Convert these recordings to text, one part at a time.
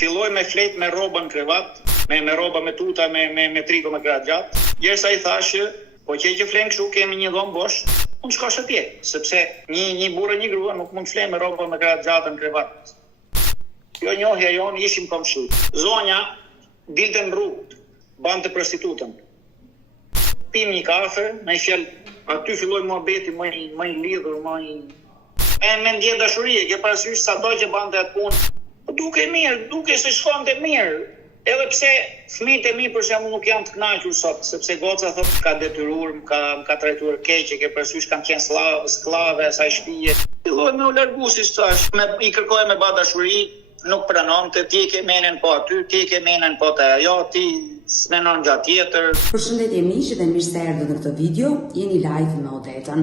Filloj me flet me rroba në krevat, me rroba me tuta, me triko me kratë gjatë. Derisa i thashë, po që flen kështu kemi një dhomë bosh, unë shkosh atje, sepse një burrë një grua nuk mund të flen me rroba me kratë gjatë në krevat. Jo njohja jonë ishim komshu. Zonja dilte në rrugë, bante prostitutën. Pim një kafe, me fjalë, aty filloi muhabeti më i lidhur, me ndje dashurie, ke parasysh sado që bante atë punë. Duke mirë, duke se shkonte mirë. Edhe pse fëmijët e mi për shembull nuk janë të kënaqur sot, sepse goca thotë ka detyruar, ka trajtuar keq, ke parasysh kanë qenë skllave asaj shtëpie. Filloi me u largu siç thash, i kërkoi me ba dashuri, nuk pranonte, ti ke menen po aty, ti ke menen po te ajo, ti s'menon gjatë tjetër. Përshëndetje miq dhe mirë se erdhët në këtë video. Jeni live me Odetën.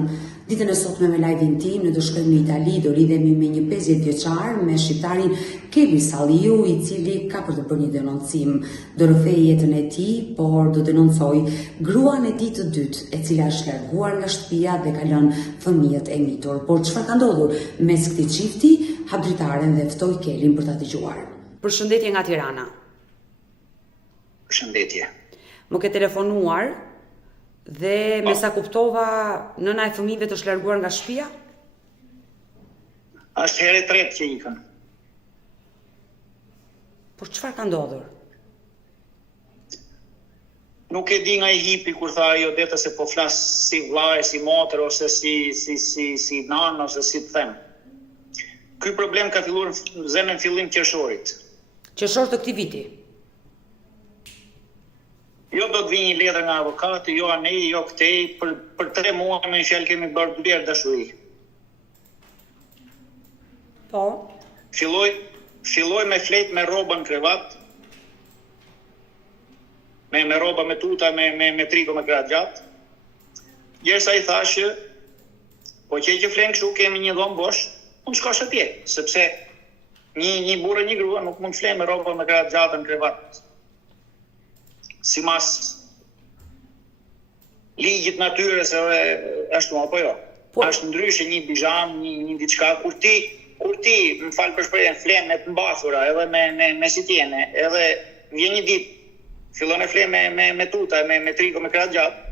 Ditën e sotme me live-in tim ne do shkojmë në Itali, do lidhemi me një 50 vjeçar me shqiptarin Kevin Salliu, i cili ka për të bërë një denoncim. Do rrëfej jetën e tij, por do denoncoj gruan e tij të dytë, e cila është larguar nga shtëpia dhe ka lënë fëmijët e mitur. Por çfarë ka ndodhur mes këtij çifti? Habdritaren dhe ftoj Kelin për ta dëgjuar. Përshëndetje nga Tirana. Përshëndetje. Më ke telefonuar dhe me sa kuptova, nëna e fëmijëve të është larguar nga shtëpia? Është herë e tretë që ikën. Por çfarë ka ndodhur? Nuk e di nga i hipi kur tha ajo Odeta se po flas si vllai, si motër ose si nan ose si të them. Ky problem ka filluar në zemrën fillim qershorit. Qershor të këtij viti. Jo do të vi një letër nga avokati, jo anej, jo këtej, për 3 muaj me fjalë kemi bërë dy herë dashuri. Po. Filloj me flet me rroba në krevat, me rroba me tuta, me triko me kratë gjatë. Derisa i thashë, po që flen kështu kemi një dhomë bosh, unë shkosh atje, sepse një burrë një grua nuk mund të flen me rroba me kratë gjatë në krevat. Simas ligjit natyrës edhe ashtu apo jo. Është ndryshe një bizham, një diçka kur ti më fal për shprehjen flen me të mbathura edhe me sitjene, edhe vjen një ditë fillon e flen me tuta, me triko me kratë gjatë.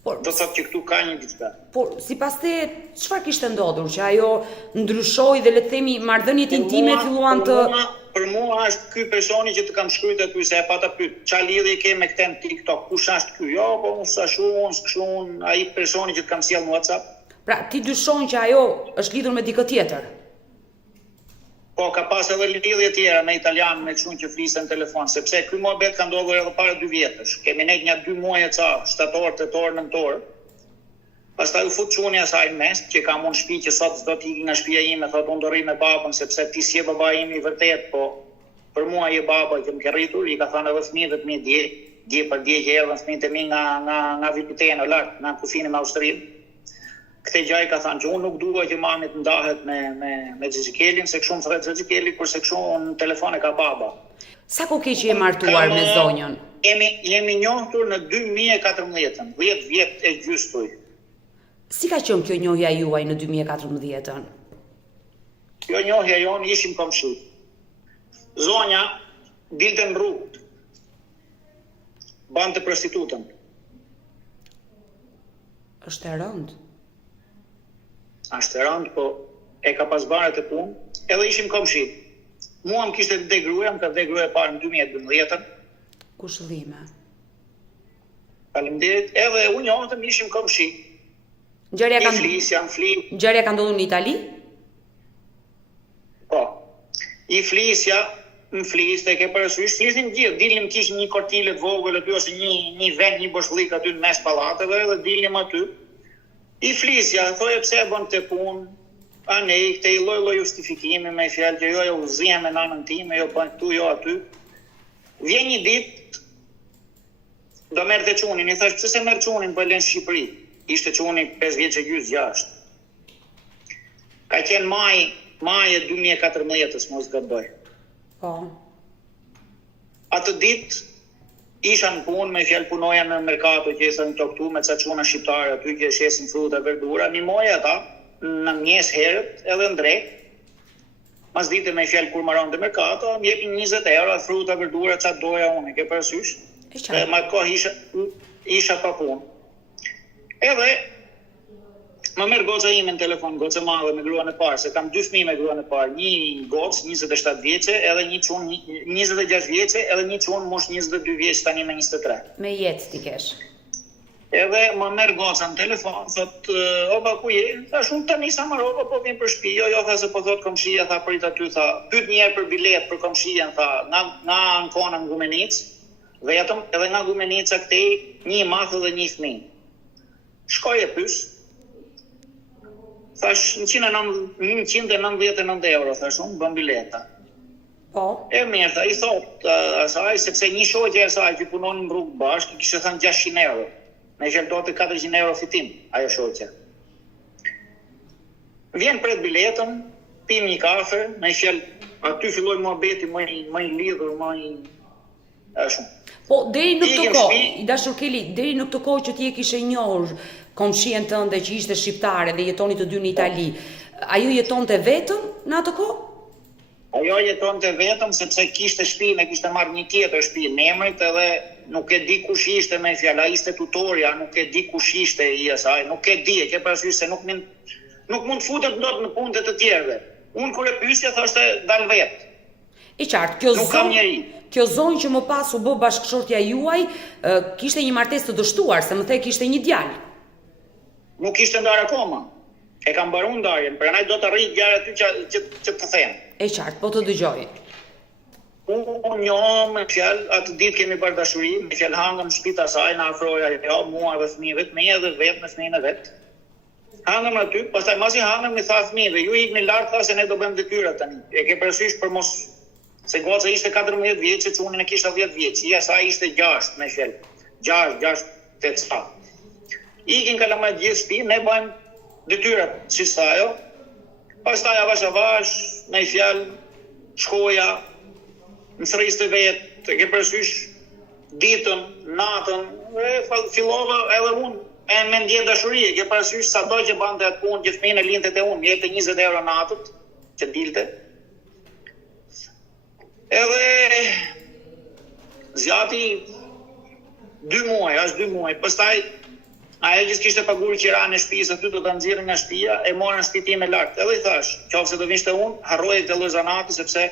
Do thotë që këtu ka një diçka. Por sipas te çfarë kishte ndodhur që ajo ndryshoi dhe le të themi marrëdhëniet intime filluan të Për mua është ky personi që të kam shkruajtur aty se e pata pyet, çfarë lidhje ke me këtë në TikTok? Kush është ky? Jo, po unë s'këshun, ai personi që të kam sjell në WhatsApp. Pra, ti dyshon që ajo është lidhur me dikë tjetër? Po, ka pas edhe lidhje tjera me italian, me çun që flisen në telefon, sepse ky muhabet ka ndodhur edhe para 2 vjetësh. Kemi nejt një 2 muaj shtator, tetor, nëntor. Pastaj u fut çuni asaj në mes, që kam unë shtëpi që sot s'do të ikë nga shtëpia ime, thotë unë do rri me babën sepse ti si je baba imi vërtet, po për mua je baba që më ke rritur, i ka thënë edhe fëmijët e mi dje për dje që erdhën fëmijët e mi nga Vipitena lart, nga kufinë me Austrinë. Këtë gjë i ka thënë që unë nuk dua që mami të ndahet me Xhixikelin, se kështu më thret Xhixikeli, kurse kështu në telefon e ka baba. Sa kohë ke që je martuar me zonjën? Jemi njohur në 2014, 10 vjet e gjysmë. Si ka qenë kjo njohja juaj në 2014-ën? Kjo njohja jonë ishim komshu. Zonja dilte në rrugë, bante prostitutën. Është e rëndë. Është e rëndë, po e ka pas baret e punë, edhe ishim komshi. Mua më kishte vdek gruaja, më ka vdek gruaja e parë në 2012-ën. Kushëllime. Faleminderit, edhe unë njohëm ishim komshi. Ngjarja ka ndodhur në Itali? Po. I flisja, më fliste, ke parasysh, flisim gjithë, dilnim kishim një kortile të vogël aty ose një vend, një boshllëk aty në mes pallateve dhe dilnim aty. I flisja, thoje pse e bën këtë punë, anej, këtë i lloj justifikimi me fjalë që jo udhëzija me nanën time, jo bën këtu, jo aty. Vjen një ditë, do merrte çunin, i thash pse se merr çunin po e lën në Shqipëri. Ishte çuni 5 vjeç e gjys 6. Ka qenë maj e 2014-s, mos gaboj. Po. Atë ditë isha në punë, me fjalë punoja në merkato që isha në toktu me ca çuna shqiptare aty që shesin fruta, verdura, një moj ata në mjes herët edhe në drek. mas dite me fjalë kur marron te merkato, më jepin 20 euro fruta, verdura, çfarë doja unë, ke parasysh? Dhe ma kohë isha pa punë. Edhe më merr goca ime në telefon, gocë madhe me gruan e parë, se kam 2 fëmijë me gruan e parë, një gocë 27 vjeçe, edhe një çun 26 vjeçe, edhe një çun mosh 22 vjeç tani me 23. Me jetë ti kesh. Edhe më merr goca në telefon, thot, opa ku je? Thash unë tani sa marr opa, po vjen për shtëpi. Jo, tha se po thot komshia, tha prit aty, tha, pyet një herë për bilet për komshien, tha, nga Ancona në Gumenic, vetëm edhe nga Gumenica këtej një math dhe një fëmijë. Shkoj e pyes. Thash 199 euro, thash unë, bën bileta. Po. E mirë, tha, i thot asaj, sepse një shoqe e saj që punon në rrugë bashkë, kishte thënë 600 euro. Me qëllë do të 400 euro fitim, ajo shoqe. Vjen pret biletën, pim një kafe, me qëllë, aty filloj muhabeti më i lidhur, më i... shumë. Po, deri në këtë kohë, i dashur Keli, deri në këtë kohë që ti e kishe njohur komshien tënde që ishte shqiptare dhe jetoni të dy në Itali, ajo jetonte vetëm në atë kohë? Ajo jetonte vetëm sepse kishte shtëpinë, kishte marrë një tjetër shtëpi në emrit edhe nuk e di kush ishte me fjalë, ai ishte tutorja, nuk e di kush ishte i asaj, nuk e di, e ke parasysh se nuk mund futet dot në punët të tjerëve. Unë kur e pyesja thoshte dal vet. I qartë, kjo zonë që më pas u bë bashkëshortja juaj, kishte një martesë të dështuar, se më the kishte një djalë. Nuk kishte ndarë akoma. E kam mbaruar ndarjen, prandaj do të arrijë djalë aty që të them. E qartë, po të dëgjoj. Unë njohëm me fjalë, atë ditë kemi bërë dashuri, me fjalë hangëm në shtëpitë asaj, na afroi ajo, mua dhe fëmijëve të mi edhe vetë me fëmijën e vet. Hangëm aty, pastaj masi hangëm i tha fëmijëve, ju ikni lart, tha se ne do bëjmë detyrat tani. E ke parasysh për mos se goca ishte 14 vjeçë, çunin e kishte 10 vjeç, i asaj ishte 6 me fjalë. 6, 8 sa. Ikin kalamaj gjithë shtëpi, ne bëjmë detyrat, si sa ajo. Pastaj avash me fjalë shkoja në thrisë të vetë, të ke parasysh ditën, natën, fillova edhe unë me ndje dashuri, ke parasysh sado që bante atë punë, që fëmijën e linte te unë, jepte 20 euro natët, që dilte. Edhe zjati 2 muaj, as 2 muaj, pastaj ajo që kishte paguar qiranë e shtëpisë aty do ta nxjerrin nga shtëpia, e morën shtëpi time lart. Edhe i thash, qofse do vinte unë, harroje të lloj zanati sepse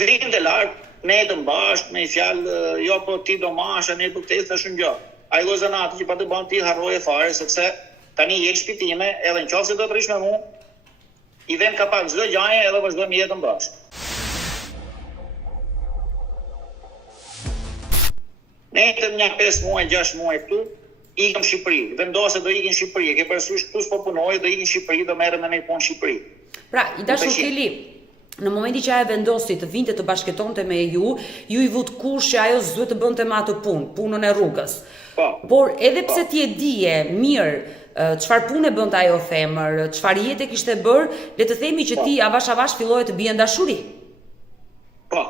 vinte lart, ne të bashkë me fjalë, jo po ti do masha, ne do të thash një gjë. Ai lloj zanati që pa të bën ti harroje fare sepse tani je shtëpi time, edhe nëse do të rish me mua, i vëm kapak çdo gjëje edhe vazhdojmë jetën bashkë. Ne jetëm një 5 muaj, 6 muaj këtu, ikëm Shqipëri. Vendose do ikin Shqipëri, ke parasysh këtu s'po punoj, do ikin Shqipëri, do merrem me një punë Shqipëri. Pra, i dashur Keli, në momentin që ajo vendosi të vinte të bashkëtonte me ju i vut kush që ajo s'duhet të bënte me atë punën e rrugës. Po. Por edhe pse ti e dije mirë çfarë punë bënte ajo femër, çfarë jete kishte bër, le të themi që ti avash filloje të bie dashuri. Po.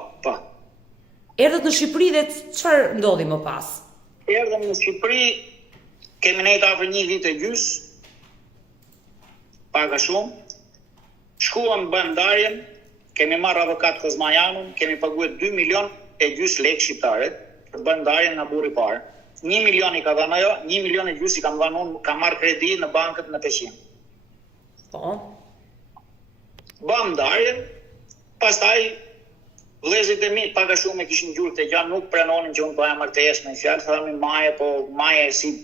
Erdhët në Shqipëri dhe çfarë ndodhi më pas? Erdhëm në Shqipëri, kemi nejtë afër 1 vit e gjys, paka shumë. Shkuam bën ndarjen, kemi marrë avokat Kozmajanun, kemi paguar 2 milion e gjys lekë shqiptare për bën ndarjen nga burri i parë. 1 milion i ka dhënë ajo, 1 milion e gjys i kam dhënë unë, kam marrë kredi në bankët në Peqin. Po. Bëm ndarjen, pastaj vëllezërit e mi paka shumë e kishin gjurë të gjanë, nuk pranonin që unë bëja martesë me fjalë, thamin maje, po maje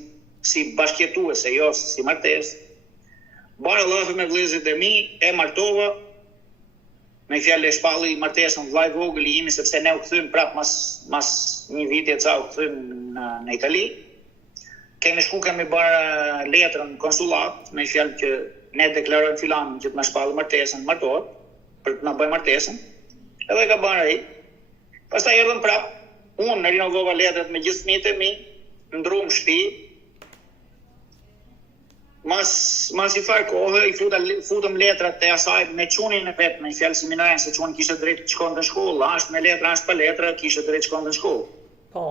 si bashkjetuese, jo si martesë. Bara lafe me vëllezërit e mi, e martova, me fjalë e shpalli martesën vllai vogël i imi, sepse ne u kthym prap mas një viti e ca u kthym në Itali. Kemi bërë letrën konsullat, me fjalë që ne deklarojmë filanin që të na shpallë martesën, martohet, për të na bëjë martesën. Edhe ka bërë ai. Pastaj erdhëm prap, unë rinovova letrat me gjithë fëmijët e mi, ndruam shtëpi. Mas i far kohë, i futëm letrat e asaj me çunin e vet, me fjalë seminaren, se çuni kishte drejt të shkonte në shkollë, as me letra, as pa letra, kishte drejt të shkonte në shkollë. Po.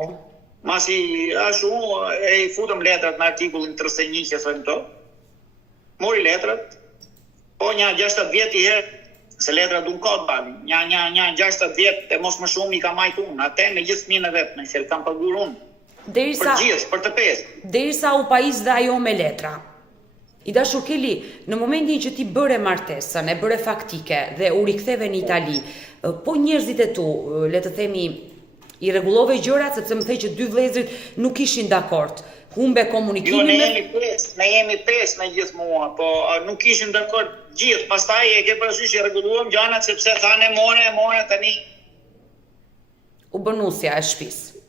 Mas i futëm letrat në artikullin 31 që thonë to. Mori letrat, Po një 60 vjet i herë, se letra du në kodë balin, një 60 vjet e mos më shumë i ka majtë unë, atë me gjithë fëmijën e vetë, me që kam pagur unë, për gjithë, për të pesë. Derisa u pajis dhe ajo me letra. I dashur Keli, në momentin që ti bëre martesën, e bëre faktike dhe u riktheve në Itali, po njerëzit e tu, le të themi, i rregullove gjërat sepse më thej që dy vëllezërit nuk ishin dakord. Humbe komunikimin. Jo, ne jemi pesë me gjithë mua, po nuk ishin dakord gjithë. Pastaj e ke parasysh i rregulluam gjanat sepse thanë more tani. U bën usja e shtëpisë.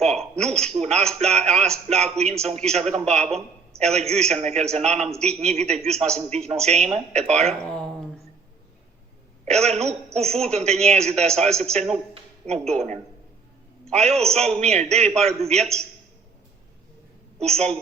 Po, nuk shku, as plaku im se unë kisha vetëm babën, edhe gjyshen me fjellë se nana më vdik 1 vit e gjysë mas më vdik nësja ime, e para. Edhe nuk u futën të njerëzit e saj, sepse nuk donin. Ajo u sol mirë, deri para 2 vjeç, u sol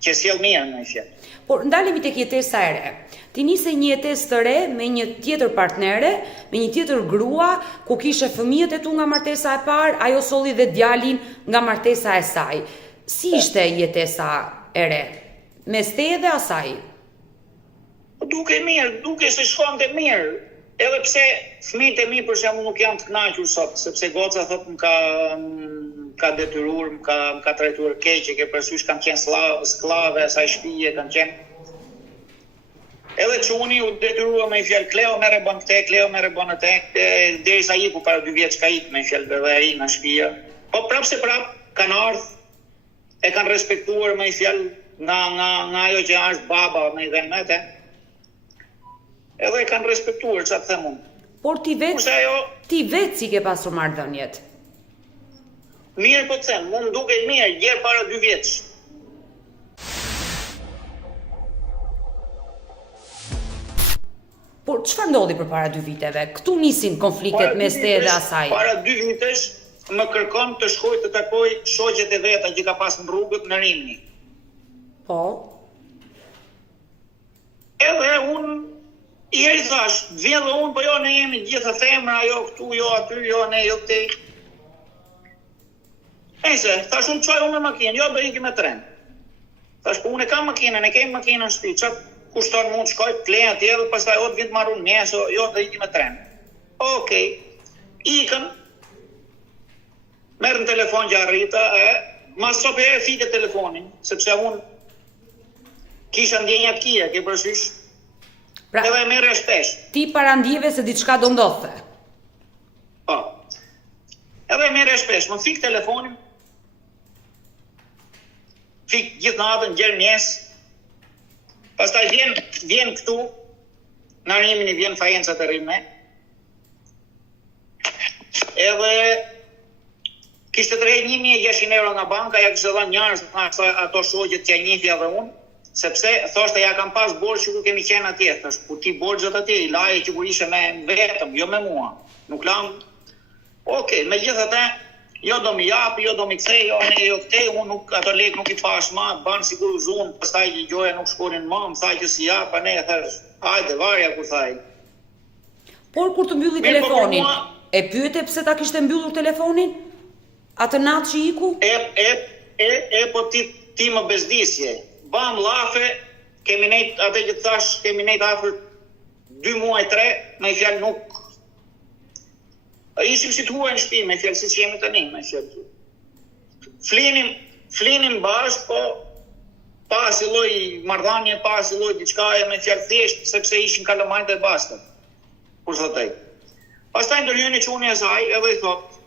që sjell mirë në fjellë. Por ndalemi tek jetesa e re. Ti nise një jetesë të re me një tjetër partnere, me një tjetër grua, ku kishe fëmijët e tu nga martesa e parë, ajo solli dhe djalin nga martesa e saj. Si ishte jetesa e re? Mes teje dhe asaj? Duke mirë, duke se shkonte mirë. Edhe pse fëmijët e mi për shembull nuk janë të kënaqur sot, sepse goca thotë më ka detyruar, më ka trajtuar keq, ke parasysh kanë qenë sklave asaj shtëpie, kanë qenë. Edhe çuni u detyrua me fjalë Kleo merre bën këtë, Kleo merre bën atë, derisa iku para 2 vjeç ka ikë me fjalë edhe ai nga shtëpia. Po prapse kanë ardhur, e kanë respektuar me fjalë nga ajo që është baba me vetë. Edhe e kanë respektuar, çfarë të them unë. Por ti vetë si ke pasur marrëdhëniet. Mirë po të them, unë duke mirë, gjerë para 2 vjeç. Por çfarë ndodhi përpara 2 viteve? Këtu nisin konfliktet mes te dhe asaj. Para 2 vitesh më kërkon të shkoj të takoj shoqet e veta që ka pas në rrugët në Rimini. Po. Edhe unë i heri thash, vjen dhe unë, po jo, ne jemi gjitha femra, jo këtu, jo aty, jo ne, jo këtej. Ejse, thash unë qoj unë me makinë, jo bëjnë me tren. Thash, po unë e kam makinën, e kem makinën në shtëpi, që kushton mund shkoj, pleja tjerë, pastaj o të vit marrun mjeso, jo dhe iki me tren. Okej, ikën, merë në telefon që arrita, mas so për e fike telefonin, sepse unë kisha ndjenjat kia, ke përsysh. Pra, edhe e merre shpesh. Ti parandjeve se diçka do ndodhte. Po. Edhe e merre shpesh, më fik telefonin. Fik gjithë natën, gjerë mjes. Pastaj vjen këtu, në Rimini vjen fajencat e Rimine. Edhe kishte drejt 1.600 euro nga banka, ja kishte dhënë njerëz ato shoqet që ja njihja dhe unë. Sepse thoshte ja kam pas borxh që ku kemi qenë atje, thash, ku ti borxhat atje i laje që kur ishe me vetëm, jo me mua. Nuk lam. Okej, megjithatë, jo do më jap, jo do më kthej, jo ne jo kthej, unë nuk ato lek nuk i pash më, ban sigur uzun, pastaj gjoja nuk shkonin më, më tha që si jap, ne thash, hajde varja kur thaj. Por kur të mbylli telefonin, e pyete pse ta kishte mbyllur telefonin? Atë natë që iku? Po ti më bezdisje. Bam lafe, kemi nejt, atë që të thash, kemi nejt afër 2 muaj 3, me fjalë nuk. Ishim si të huaj në shtëpi, me fjalë si që jemi tani, me fjalë. Flinim bashkë, po pas i lloj marrëdhënie, pas i lloj diçkaje, me fjalë thjesht, sepse ishin kalamajt e bastët. Kur thotë. Pastaj ndërhyeni çuni e saj, edhe i thotë,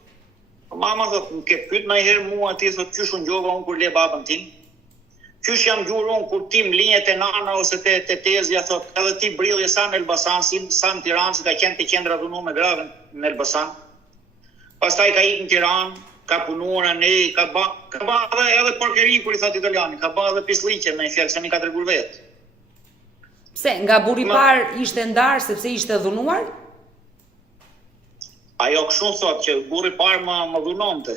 mama thotë, më ke pyet më herë mua ti thotë qysh u ngjova unë kur le babën tim? Qysh jam gjurë unë kur ti mlinjet e nana ose te tezja, thot, edhe ti brillje sa në Elbasan, sa në Tiranë, që ka qenë të qendra dhunu me grave në Elbasan. Pastaj ka ikë në Tiranë, ka punuar ne, ka ba edhe porkeri, kur i thot italiani, ka ba edhe pisliqe me fjalë se mi ka tregur vetë. Pse, nga burri par ishte ndarë sepse ishte dhunuar? Ajo kështu thot që burri par më dhunonte.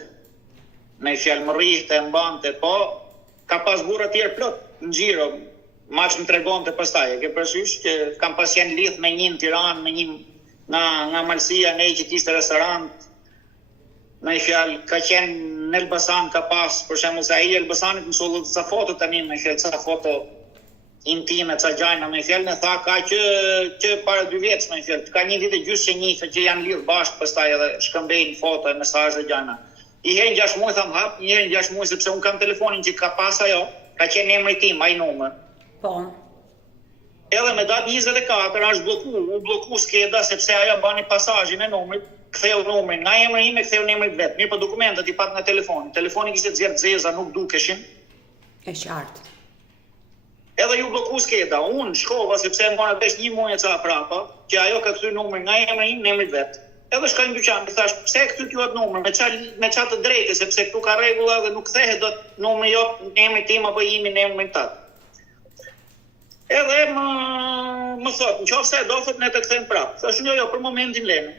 Me fjalë më rrihte, mbante, po ka pas burra tjerë plot në xhiro, maç më tregonte pastaj, e ke parasysh që kam pas qenë lidh me një në Tiranë, me një nga Malësia, ne që ishte restorant. Me fjalë ka qenë në Elbasan, ka pas, për shembull se ai Elbasanit më solli ca foto tani, me fjalë ca foto intime ca gjajna me fjallë, në tha ka që para 2 vjetës me fjallë, ka 1 vit e gjysë që njifë që janë lidhë bashkë, pastaj edhe shkëmbejnë foto e mesazhe gjajna. I herën 6 muaj tham hap, një herën 6 muaj sepse unë kam telefonin që ka pas ajo, ka qenë emri tim, ai numër. Po. Edhe me datë 24 është u bloku skeda sepse ajo bani pasazhin e numrit, ktheu numrin nga emri im e ktheu në emrin vet. Mirë, po dokumentet i pat nga telefoni. Telefoni kishte xherë zeza, nuk dukeshin. E qartë. Edhe ju bloku skeda. Unë shkova sepse mora vesh 1 muaj ca prapa, që ajo ka kthyr numrin nga emri im në emrin vet. Edhe shkoj në dyqan, i thash, pse e kthy ti atë numër? Me ça të drejtë, sepse këtu ka rregulla dhe nuk kthehet dot numri jot në emrin tim apo imin në emrin tat. Edhe më thot, nëse do thot ne të kthejmë prapë. Thash jo, për momentin lene.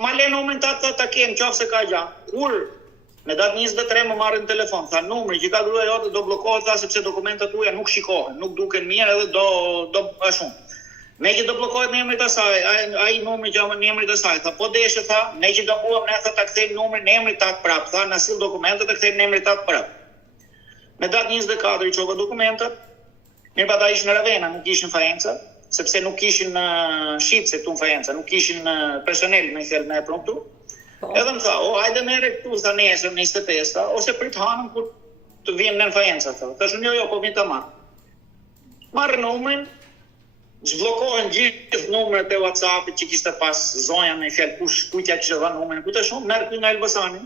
Ma le numrin tat ta kem nëse ka gjatë. Kur me datë 23 më marrin telefon, tha numri që ka gruaja jote do bllokohet, tha sepse dokumentat tuaja nuk shikohen, nuk duken mirë edhe do ashtu. Me që do bllokohet në emrin të saj, ai numri që në emrin të saj, tha po deshe, tha, ne që do buam ne tha ta kthejmë numrin në emrin tat prapë, tha na sill dokumentet e kthejmë në emrin tat prapë. Me datë 24 i çova dokumentat. Mirë, pa ta ishin në Ravena, nuk ishin në Fajenca, sepse nuk ishin shitse këtu në Fajenca, nuk ishin personel me fjallë me promptu. Edhe më tha, hajde mere këtu, tha nesër, 25, tha, ose prit hanëm kur të vim në Fajenca, tha. Tha shumë jo, po mi të marë. Marrë numrin, zblokohen gjithë numrat e WhatsApp-it që kishte pas zonja me fjallë kujtja kishte dha numrin, kujtë shumë, merë këtu nga Elbasani.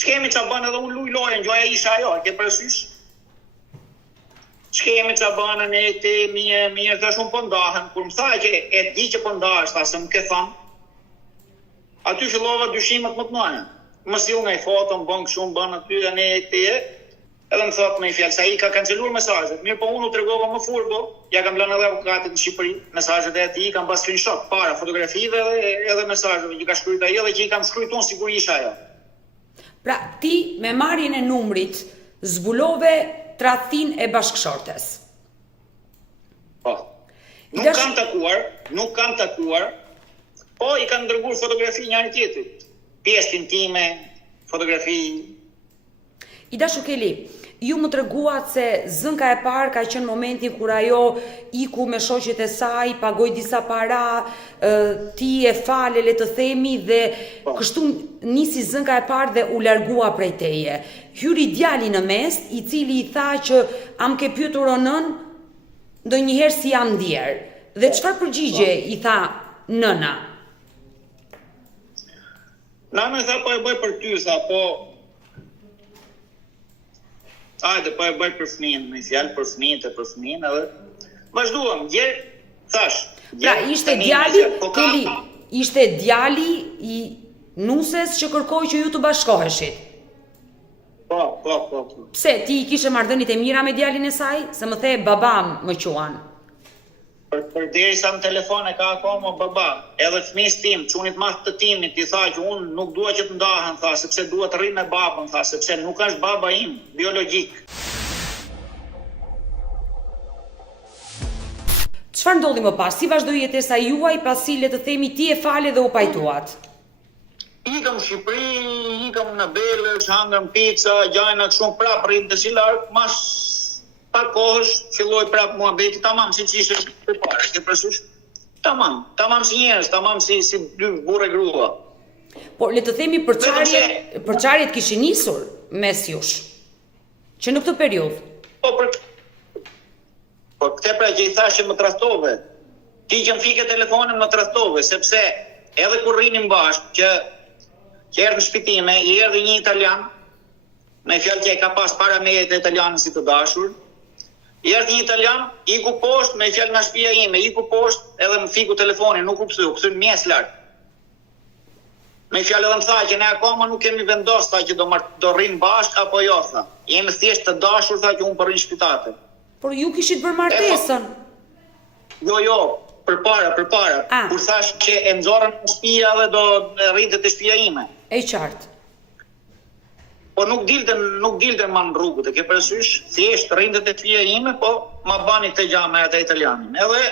Ç'kemi qa banë edhe unë luj lojen, gjoja isha ajo, ke parasysh? Ç'kemi qa banën e te mirë të shumë po ndahen, kur më tha që e di që po ndahesh, tha se më ke thamë, aty fillova dyshimet më të mëna. Më sill nga i foto, më bën kështu, më bën aty ne te, edhe më thot me fjalë, sa i ka canceluar mesazhet. Mirë, po unë u tregova më furbo, ja kam lënë edhe avokatit në Shqipëri, mesazhet e tij, kam pas screenshot para fotografive edhe mesazheve që ka shkruar ai dhe që i kam shkruar unë sigurisht ajo. Pra, ti me marrjen e numrit zbulove tradhtin e bashkëshortes. Po. Nuk kam takuar, po i kanë dërguar fotografi njëri tjetrit. Pjesë intime, fotografi. I dashur Keli, ju më treguat se zënka e parë ka qenë momenti kur ajo iku me shoqet e saj, pagoi disa para, ti e fale le të themi dhe kështu nisi zënka e parë dhe u largua prej teje. Hyri djali në mes, i cili i tha që am ke pyetur o nën, ndonjëherë si jam ndier. Dhe çfarë përgjigje i tha nëna? Nana tha po e bëj për ty, tha po. Hajde, po e bëj për fëmijën, me fjalë për fëmijën edhe vazhduam, thash. Pra ishte djali, Keli, ishte djali i nuses që kërkoi që ju të bashkoheshit. Po. Pse, ti i kishe marrëdhëniet e mira me djalin e saj? Se më the baba më quan. Përderisa në telefon e ka akoma baba, edhe fëmijës tim, çunit madh të timit, i tha që unë nuk dua që të ndahen, tha, sepse dua të rri me babën, tha, sepse nuk është baba im, biologjik. Çfarë ndodhi më pas? Si vazhdoi jetesa juaj pasi le të themi ti e fale dhe u pajtuat? Ikëm në Shqipëri, ikëm në Belësh, hangëm pizza, gjajna shumë prapë rrinë të silarë, mas pa kohësh, filloi prapë muhabeti, tamam si që ishte përpare, ke përsysh? Tamam si njerëz, tamam si dy burrë grua. Po le të themi përçarjet kishin nisur mes jush. Që në këtë periudhë. Po këtë pra që i thash që më tradhtove. Ti që më fike telefonin më tradhtove, sepse edhe kur rrinim bashkë që erdhi në shtëpi time, i erdhi një italian, me fjalë që e ka pas para meje të italianën si të dashur. I erdhi një italian, iku poshtë me fjalë nga shtëpia ime, iku poshtë edhe më fiku telefonin, nuk u kthy në mjes lart. Me fjalë edhe më tha që ne akoma nuk kemi vendosur, tha që do rrim bashkë apo jo, tha. Jemi thjesht të dashur, tha që unë po rrin në shpitate. Por ju kishit bërë martesën. Jo, përpara. Kur thash që e nxorën në shtëpia dhe do rrinte te shtëpia ime. E qartë. Po nuk dilten ma në rrugët, e ke parasysh, thjesht rrinte te shtëpia ime, po ma bani këtë gjë me atë italianin. Edhe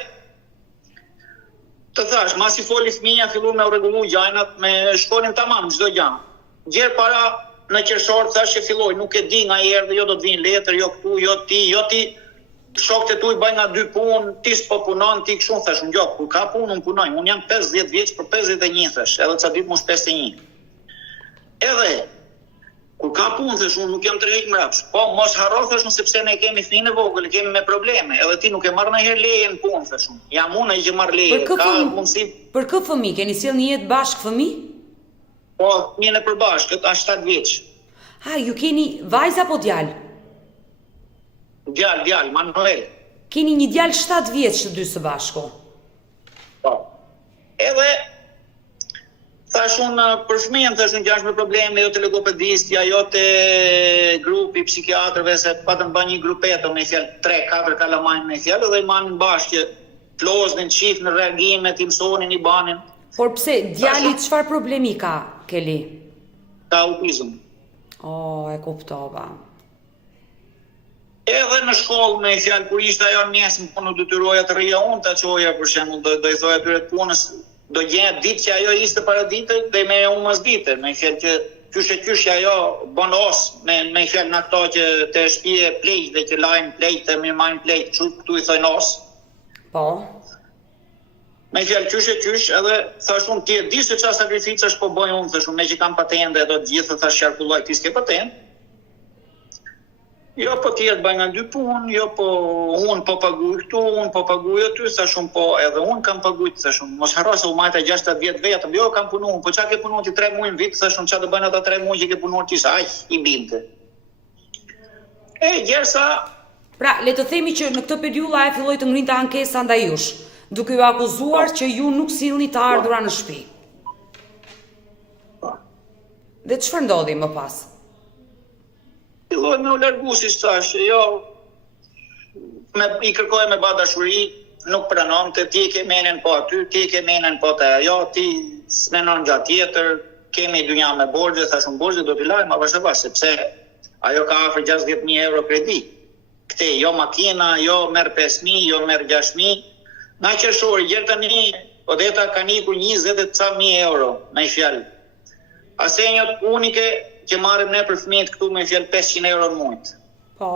të thash, masi foli fëmia, filluam me u rregullu gjajnat, me shkonin tamam çdo gjë. Gjerë para në qershor thash që filloi, nuk e di nga i erdhi, jo do të vinë letër, jo këtu, jo ti. shokët e tu i bëjnë nga 2 punë, ti s'po punon, ti kështu thash, unë kur ka punë, unë punoj, unë jam 50 vjeç për 51 thash, edhe ca ditë mos 51. Edhe kur ka punë thash, unë nuk jam tërheq mrapsh. Po mos harro thash, sepse ne kemi fëmijë e vogël, kemi me probleme, edhe ti nuk e marr ndonjëherë leje në punë thash unë. Jam unë ai që marr leje, ka mundësi. Për kë fëmijë keni sjell një jetë bashkë fëmijë? Po, fëmijën e përbashkët, a 7 vjeç. Ha, ju keni vajzë apo djalë? Djalë, Manuel. Keni një djalë 7 vjeç të dy së bashku. Po. Edhe thash unë për fëmijën thash unë që është me probleme, jo te logopedistja, jo te grupi psikiatrëve, se patëm bën një grupetë me fjalë 3-4 kalamajnë me fjalë dhe i manin bashkë, floznin, qif në reagimet, i mësonin, i banin. Por pse djali çfarë problemi ka, Keli? Ka autizëm. E kuptova. Edhe në shkollë me fjalë kur ishte ajo në mjes, më nuk detyroja të rrija unë ta çoja për shembull, do i thoja atyre të punës, do gjenë ditë që ajo ishte para ditë dhe me unë mas ditë, me fjalë që qysh ajo bën os me fjalë në ato që të shtëpie plejt dhe që lajnë plejt dhe më majnë plejt, këtu i thojnë os. Po. Me fjalë qysh edhe thash unë ti e di se çfarë sakrificash po bëj unë, thash unë me që kam patente do të gjithë thash qarkulloj ti s'ke patent. Jo, po tjetë bëj nga 2 punë, jo, po unë po paguj këtu, unë po paguj aty, thash unë po edhe unë kam pagujt, thash unë, mos harro se u majta 6 vjet vetëm, jo kam punu, po qa ke punu ti 3 muaj në vit, thash unë qa të bëjnë ata 3 muaj që ke punu ti sa, i binte. Gjersa... Pra, le të themi që në këtë periudhë ajo filloi të ngrinte ankesa ndaj jush, duke ju akuzuar që ju nuk sillni të ardhura në shtëpi. Dhe çfarë ndodhi më pas? Filloj me u largu si thash, jo, i kërkoj me ba dashuri, nuk pranonte, ti ke menen po aty, ti ke menen po te ajo, ti s'menon gjatë tjetër, kemi dynja me borgje, thash unë borgje do t'i lajmë, avash, sepse ajo ka afër 60.000 euro kredi. Këte, jo makina, jo merr 5.000, jo merr 6.000. Na qershori, gjerë tani, Odeta ka nikur 20.000 euro, me fjalë. Asenjot unike që marrim ne për fëmijët këtu me fjalë 500 euro në muajt. Po.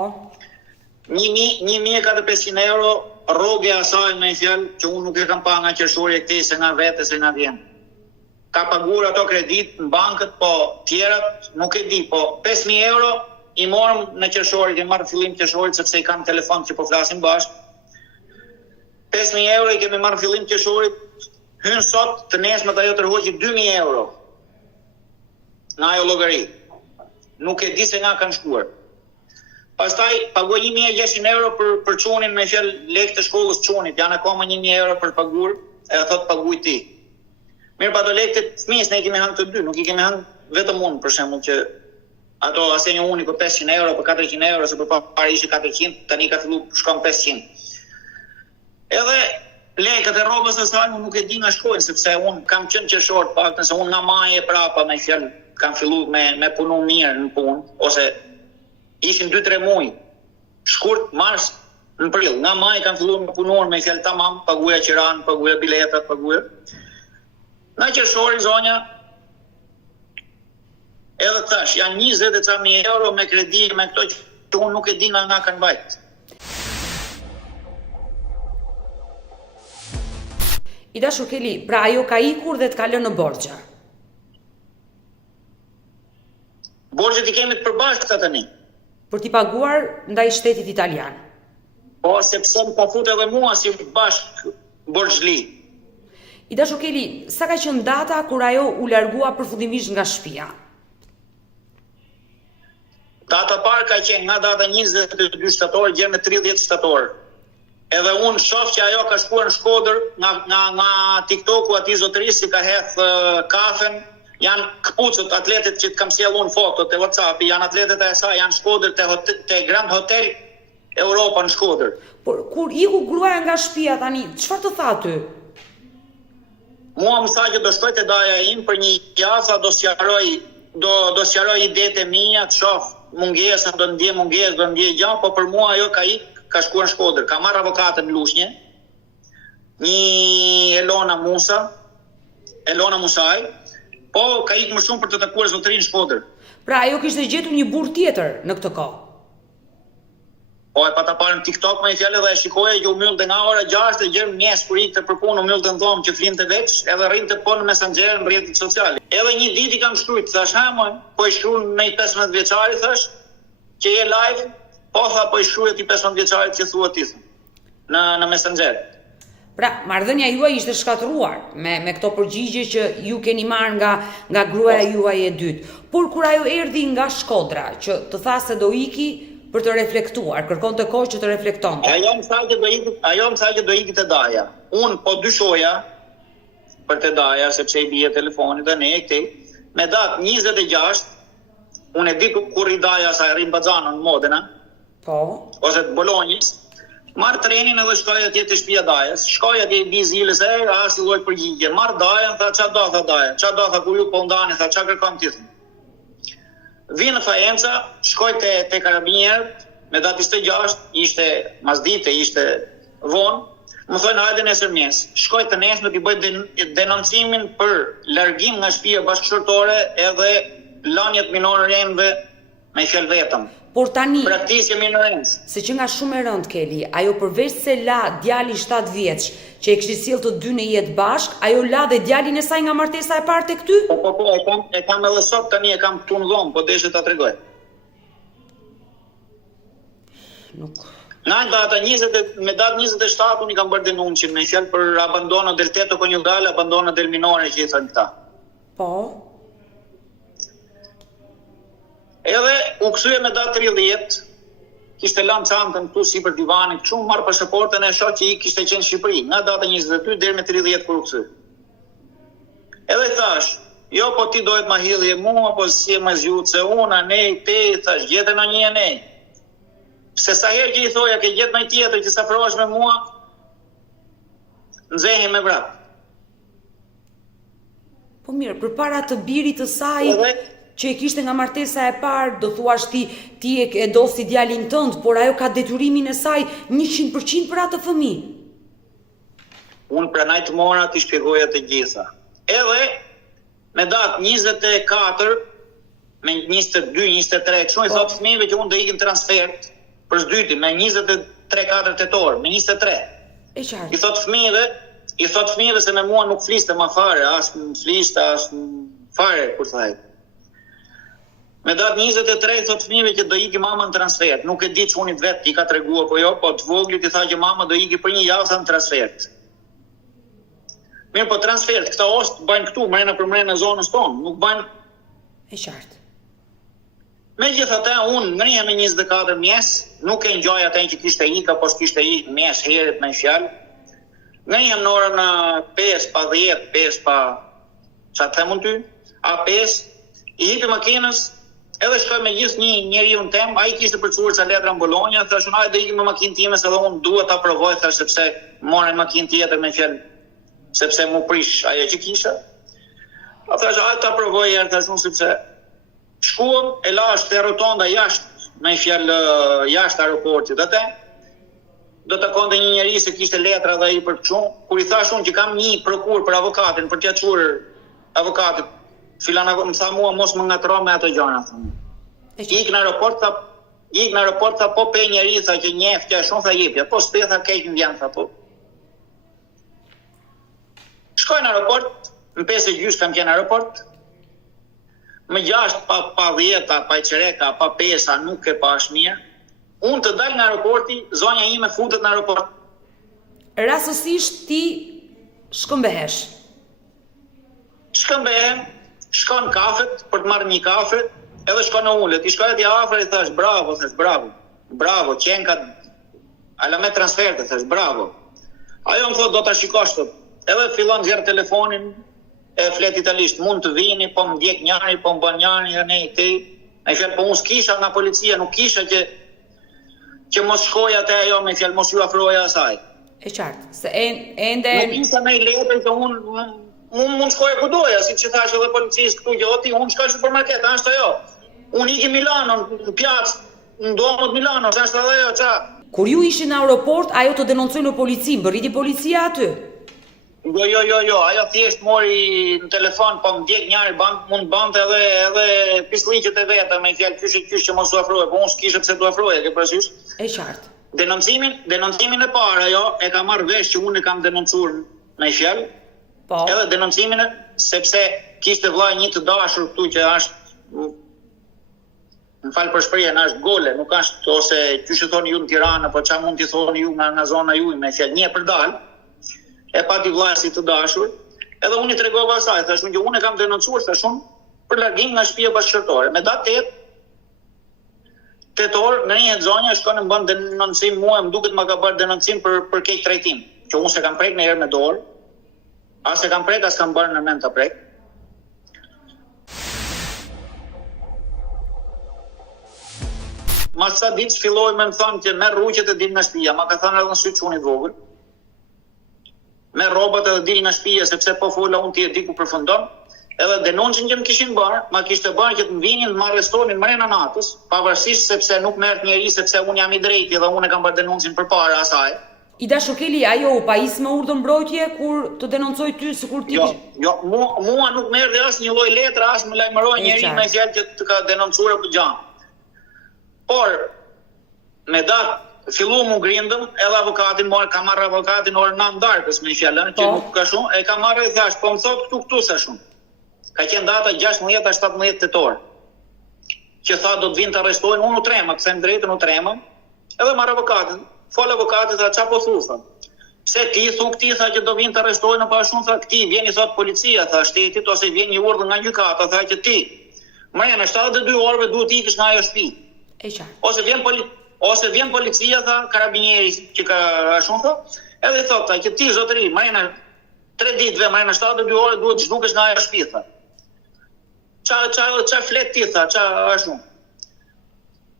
1.500 euro rroge asaj me fjalë që unë nuk e kam pa nga qershori e këtej se nga vete se nga vjen. Ka paguar ato kredit në bankët, po tjerat nuk e di, po 5.000 euro i morëm në qershori, kemi marrë fillim qershorit sepse i kam telefon që po flasim bashkë. 5.000 euro i kemi marrë fillim qershorit, hynë sot të nesmet ajo tërhoqi 2.000 euro. Nga ajo llogari. Nuk e di se nga kanë shkuar. Pastaj pagoj 1.600 euro për çunin me fjalë lekë të shkollës çunit, janë akoma 1.000 euro për paguar, e thot paguaj ti. Mirë, pa do lekë të fëmijës ne i kemi hënë të dy, nuk i kemi hënë vetëm unë për shembull që ato asenjë uni për 500 euro, për 400 euro, se për para ishte 400, tani ka filluar shkon 500. Edhe lekët e rrobës së saj nuk e di nga shkojnë, sepse unë kam qenë qershor, paktën se unë nga maje prapa me fjalë kam filluar me punu mirë në punë, ose ishin 2-3 muaj, shkurt mars, në prill, nga maj kam filluar me punuar me fjalë tamam, paguja qiran, paguja biletat, paguja. Nga qershori zonja, edhe thash, janë 20.000 euro me kredi, me këto që unë nuk e di nga kanë vajt. I dashur Keli, pra ajo ka ikur dhe të ka lënë në borxhe. Borxhet i kemi të përbashkëta tani. Për t'i paguar ndaj shtetit italian. Po, sepse më ka fut edhe mua si bashk borxhli. I dashur Keli, sa ka qenë data kur ajo u largua përfundimisht nga shtëpia? Data parë ka qenë nga data 22 shtator deri në 30 shtator. Edhe unë shoh që ajo ka shkuar në Shkodër nga TikToku aty zotërisë si ka hedh kafen. Janë këpucët atletet që të kam sjellë unë fotot e WhatsApp-i, janë atletet e saj, janë Shkodër te Grand Hotel Europa në Shkodër. Por kur iku gruaja nga shtëpia tani, çfarë të tha ty? Mua më tha që do shkoj te daja im për një javë, do sqaroj idetë e mia, të shoh mungesën, do ndjej mungesë, do ndjej gjë, po për mua ajo ka shkuar në Shkodër. Ka marrë avokatën në Lushnjë, një Elona Musaj, po ka ikë më shumë për të takuar zotërinë në Shkodër. Pra ajo kishte gjetur një burr tjetër në këtë kohë. Po e pa ta parë në TikTok me fjalë dhe e shikoja që u myllte nga ora 6 e gjërë mjes kur ikte për punë, u myllte në dhomë që flinte veç, edhe rrinte po në Messenger në rrjetet sociale. Edhe një ditë i kam shkruajt, thash, po i shkruan në 15 vjeçari, thash, që je live, po tha po i shkruaj ti 15 vjeçarit që thua ti në Messenger. Pra, marrëdhënia juaj ishte shkatëruar me këto përgjigje që ju keni marrë nga gruaja juaj e dytë. Por kur ajo erdhi nga Shkodra, që të tha se do iki për të reflektuar, kërkonte kohë që të reflektonte. Ajo më tha që do iki te Daja. Unë po dyshoja për te Daja sepse i bie telefoni dhe ne këtej me datë 26, unë e di kur i Daja sa rrin Baxhanën në Modena. Po. Ose të Bolonjës. Marr trenin edhe shkoj atje te shtëpia Dajës. Shkoj atje i bizilës as i lloj përgjigje. Marr Dajën, tha ç'a do tha Daja. Ç'a do tha kur ju po ndani, tha ç'a kërkon ti. Vinë në Fajenca, shkoj te karabinierët, me datë 26, ishte masdite, ishte vonë, më thonë hajde nesër mjes. Shkoj të nesër t'i bëj denoncimin për largim nga shtëpia bashkëshortore edhe lanjet minorenve me fjalë vetëm. Por tani, praktikë minorenës. Se që nga shumë e rënd, Keli, ajo përveç se la djali 7 vjeç, që e kishte sjellë të dy në jetë bashk, ajo la dhe djalin e saj nga martesa e parë tek ty? Po, e kam edhe sot tani, e kam këtu në dhomë, po deshe ta tregoj. Nuk. Me datë 27 unë i kam bërë denuncin me fjalë për abandono del teto coniugale, abandono del minore që i thënë këta. Po. Edhe u kthye me datë 30, kishte lënë çantën këtu sipër divanit, kështu marr pasaportën e shoh që i kishte qenë në Shqipëri, nga data 22 deri me 30 kur u kthye. Edhe thash, jo po ti dohet ma hidhje mua, po si e ma zgjut se unë, anej, te, thash, gjete në një anej. Se sa herë që i thoja ke gjetë në tjetër që s'afrohesh me mua, nxehi me vrap. Po mirë, përpara të birit të saj, që e kishte nga martesa e parë, do thuash ti e do si djalin tënd, por ajo ka detyrimin e saj 100% për atë fëmijë. Unë pranaj të mora t'i shpjegoja të gjitha. Edhe me datë 24, me 22, 23, kështu i thotë fëmijëve që unë do ikin transfert për s'dyti, me 23-4 tetor, me 23. E qartë. I thotë fëmijëve se me mua nuk fliste ma fare, as më fliste, as fare, kur thaj. Me datë 23 thot fëmijëve që do iki mama në transfert. Nuk e di çunit vet i ka treguar po jo, po të voglit i tha që mama do iki për një javë në transfert. Mirë, po transfert, këta ostë bajnë këtu, mrena për mrena zonës tonë, nuk bajnë. E qartë. Megjithatë, unë ngrihem me 24 mjes, nuk e ngjoj atë që kishte ika, po s'kishte ik mjes herët me fjalë. Ngrihem në orën 5 pa 10, 5 pa çfarë them unë ty? A5, i hipi makinës. Edhe shkoj me gjithë një njeriu në tem, ai kishte përcuar ca letra në Bolonja, thash unë do ikim me makinë time se edhe unë dua ta provoj, thash sepse morën makinë tjetër me fjalë, sepse mu prish ajo që kisha. A thash ta provoj herë, thash unë sepse shkuam e lash te rotonda jashtë, me fjalë jashtë aeroportit atë. Do takonte një njerëz se kishte letra dhe ai për çu, kur i thash unë që kam një prokur për avokatin për t'ia çuar avokatit. Filana më tha mua mos më ngatro me ato gjëra. Ik në aeroport tha po pe njeri tha që njeftja shumë tha jepja, po s'pe tha keq më vjen tha po. Shkoj në aeroport, në 5:30 kam qenë në aeroport. Më 6 pa 10, pa qereka, pa 5 nuk e pash mirë. Unë të dal nga aeroporti, zonja ime futet në aeroport. Rastësisht ti shkëmbehesh. Shkëmbehem. Shkon kafet për të marrë një kafe, edhe shkon në ullet. I shkoj atje afër i thash bravo, bravo, qenka ala me transferte, thash bravo. Ajo më thot do ta shikosh sot. Edhe fillon nxjerr telefonin, e flet italisht, mund të vini, po më ndjek njëri, po më bën njëri, ne ti. Ai flet po unë s'kisha nga policia, nuk kisha që mos shkoj atë ajo me fjalë mos ju afroja asaj. E qartë, se ende nuk kisha me letër që unë mund shkoj ku doja, si që thash edhe policisë këtu që oti, unë shkoj në supermarket, ashtë ajo. Unë iki Milano, në pjacë, në domët Milano, ashtë edhe ajo, qa. Kur ju ishi në aeroport, ajo të denoncoi në polici, bërriti policia aty? Jo, ajo thjesht mori në telefon, po më ndjek njëri, mund bante edhe pisliqet e veta, me fjalë kysh që mos u afroje, po unë s'kishe pse t'u afroje, ke parasysh. E qartë. Denoncimin e parë ajo e ka marrë vesh që unë e kam denoncuar me fjalë. Po. Edhe denoncimin sepse kishte vllai një të dashur këtu që është, më fal për shprehjen, është gole, nuk është ose qysh e thoni ju në Tiranë, po çfarë mund t'i thoni ju nga zona juaj me fjalë një për dal. E pati vllai si të dashur. Edhe unë i tregova asaj, thashun që unë e kam denoncuar thashun për largim nga shtëpia bashkëtorë. Me datë 8 tetor në një zonjë shkon e bën denoncim mua, më duket ma ka bërë denoncim për keq trajtim, që unë se kam prek në herë me dorë, as e kam prek, as kam bërë në mend të prek. Mas sa ditë filloi me më thonë që merr rruqet e dil nga shtëpia, ma ka thënë edhe në sy çunit vogël. Merr rrobat edhe dil nga shtëpia sepse po fola unë ti e di ku përfundon. Edhe denoncin që më kishin bërë, ma kishte bërë që të më vinin të më arrestonin mrena natës, pavarësisht sepse nuk merret njeri sepse unë jam i drejtë dhe unë e kam bërë denoncin përpara asaj. I dashur Keli, ajo u pajis me urdhër mbrojtje kur të denoncoj ty sikur ti Jo, mua nuk merrte as një lloj letre, as më lajmëroi njeri me fjalë që të ka denoncuar apo gjë. Por me datë fillu mu grindëm, edhe avokatin ka marrë avokatin orë 9 darkës me fjalën, që nuk ka shumë, e ka marrë e thash, po më thot këtu sa shumë. Ka qenë data 16-17 tetor. Që tha do të vinë të arrestojnë, unë u trema, them drejtën u trema, edhe marrë avokatin. Fol avokatit, tha çfarë po thu? Pse ti thu këti, tha që do vinë të arrestojnë, pa shumë tha këti, vjen i thot policia, tha shtetit, ose vjen një urdhër nga gjykata, tha që ti, mrena 72 orëve duhet të ikësh nga ajo shtëpi. E qartë. Ose vjen policia, tha karabinieri që ka shumë tha, edhe i thot tha që ti zotëri, mrena 3 ditëve, mrena 72 orë duhet të zhdukesh nga ajo shtëpi, tha. Qa flet ti, tha, qa ashtu.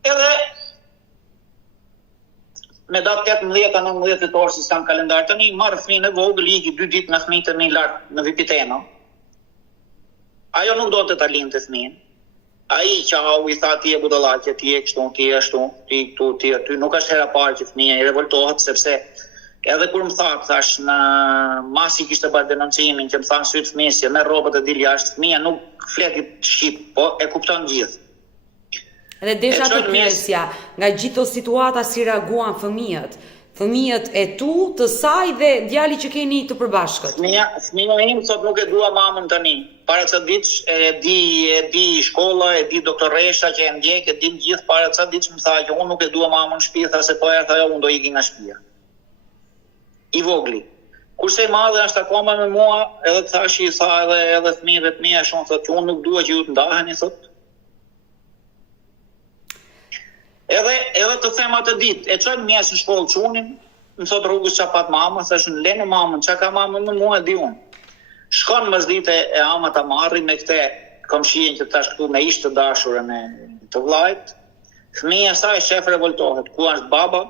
Edhe me datë 18-19 tetor, si s'kam kalendar tani, marrë fëmijën e vogël, iki 2 ditë me fëmijët e mi lartë në Vipiteno. Ajo nuk do të ta lindte fëmijën. Ai qau i tha ti e budallaqe, ti e kështu, ti e ashtu, ti këtu, ti aty. Nuk është hera parë që fëmija i revoltohet, sepse edhe kur më thash në masi kishte bërë denoncimin, që më thanë sytë fëmijës që me rrobat e dil jashtë, fëmija nuk fletit shqip, po e kupton gjithë. Edhe desha të pyesja, nga gjithë situata si reaguan fëmijët e tu, të saj dhe djali që keni të përbashkët? Fëmija im thot nuk e dua mamën tani. Para ca ditësh e di shkolla, e di doktoresha që e ndjek, e di gjithë para ca ditësh më tha që unë nuk e dua mamën në shtëpi, tha se po erdha ajo unë do iki nga shtëpia. I vogli. Kurse i madhe është akoma me mua, edhe të thash i tha edhe fëmijëve të mia shumë thotë që unë nuk dua që ju të ndaheni, thotë. Edhe të them atë ditë, e çojmë mjes në shkollë çunin, më thot rrugës çfarë pat mama, thashun lene mamën, çka ka mamën me mua e di unë. Shkon mëzdite e ama ta marrin me këtë komshien që tash këtu me ish të dashurën e të vllajt. Fëmia saj shef revoltohet, ku është baba?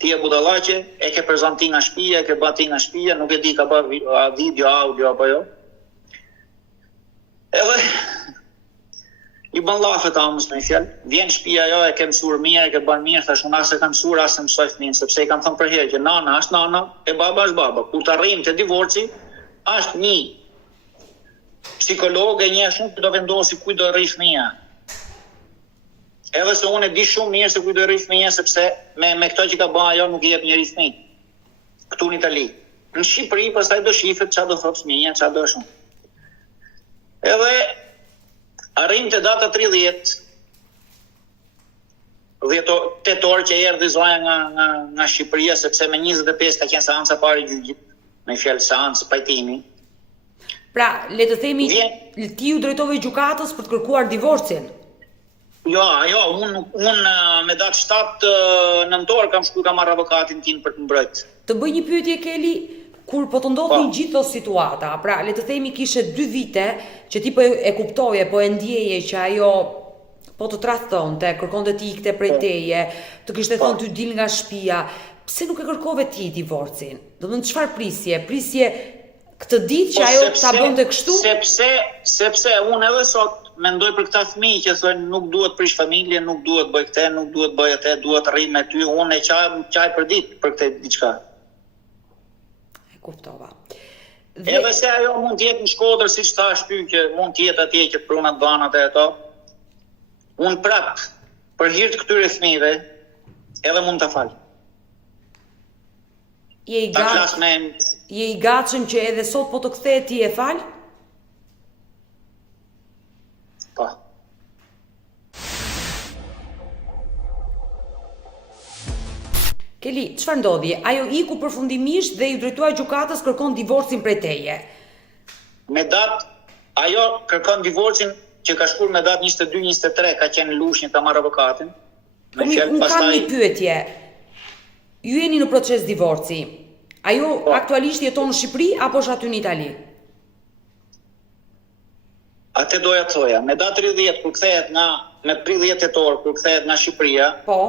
Ti e budallaqe, e ke prezanti nga shtëpia, e ke bati nga shtëpia, nuk e di ka bë video, audio apo jo. Edhe i bën llafet amës me fjalë. Vjen shtëpia jo, e ke mësuar mirë, e ke bën mirë, thash unë as e kam mësuar, as e mësoj fëmin, sepse i kam thënë për herë që nana është nana, e baba është baba. Kur të arrijmë te divorci, është një psikolog e një shumë që do vendosi ku do rri fëmia. Edhe se unë e di shumë mirë se ku do rri fëmia, sepse me këto që ka bën ajo nuk i jep njëri fëmijë. Këtu në Itali. Në Shqipëri pastaj do shifet çfarë do thotë fëmia, çfarë do shumë. Edhe arrim të data 30 tetor që erdhi zonja nga Shqipëria, sepse me 25 ka qenë seanca parë gjyqit, me fjalë seancë pajtimi. Pra, le të themi, ti u drejtove gjykatës për të kërkuar divorcin? Jo, unë me datë 7 nëntor kam shku ka marrë avokatin tim për të mbrojtë. Të bëj një pyetje Keli, kur po të ndodhin gjithë këto situata, pra le të themi kishe 2 vite që ti po e kuptoje, po e ndjeje që ajo po të tradhtonte, kërkonte ti ikte prej teje, të kishte thënë ty dil nga shtëpia, pse nuk e kërkove ti divorcin? Do të thënë çfarë prisje? Prisje këtë ditë që ajo ta bënte kështu? Sepse unë edhe sot mendoj për këta fëmijë që thonë nuk duhet prish familje, nuk duhet bëj këtë, nuk duhet bëj atë, duhet rri me ty, unë e qaj për ditë për këtë diçka. Kuptova. Edhe se ajo mund t'jetë në Shkodër, siç thash ty që mund t'jetë atje që prunat banat e ato. Unë prap, për hir të këtyre fëmijëve, edhe mund të falë. Je i gatshëm që edhe sot po të kthehet ti e fal? Po. Keli, çfarë ndodhi? Ajo iku përfundimisht dhe ju drejtua gjykatës, kërkon divorcin prej teje. Me datë, ajo kërkon divorcin që ka shkuar me datë 22-23, ka qenë lushnjë ta marrë avokatin. Unë kam një pyetje. Ju jeni në proces divorci. Ajo aktualisht jeton në Shqipëri apo është aty në Itali? Atë doja të thoja, me datë 30 kur kthehet me 30 tetor kur kthehet nga Shqipëria. Po.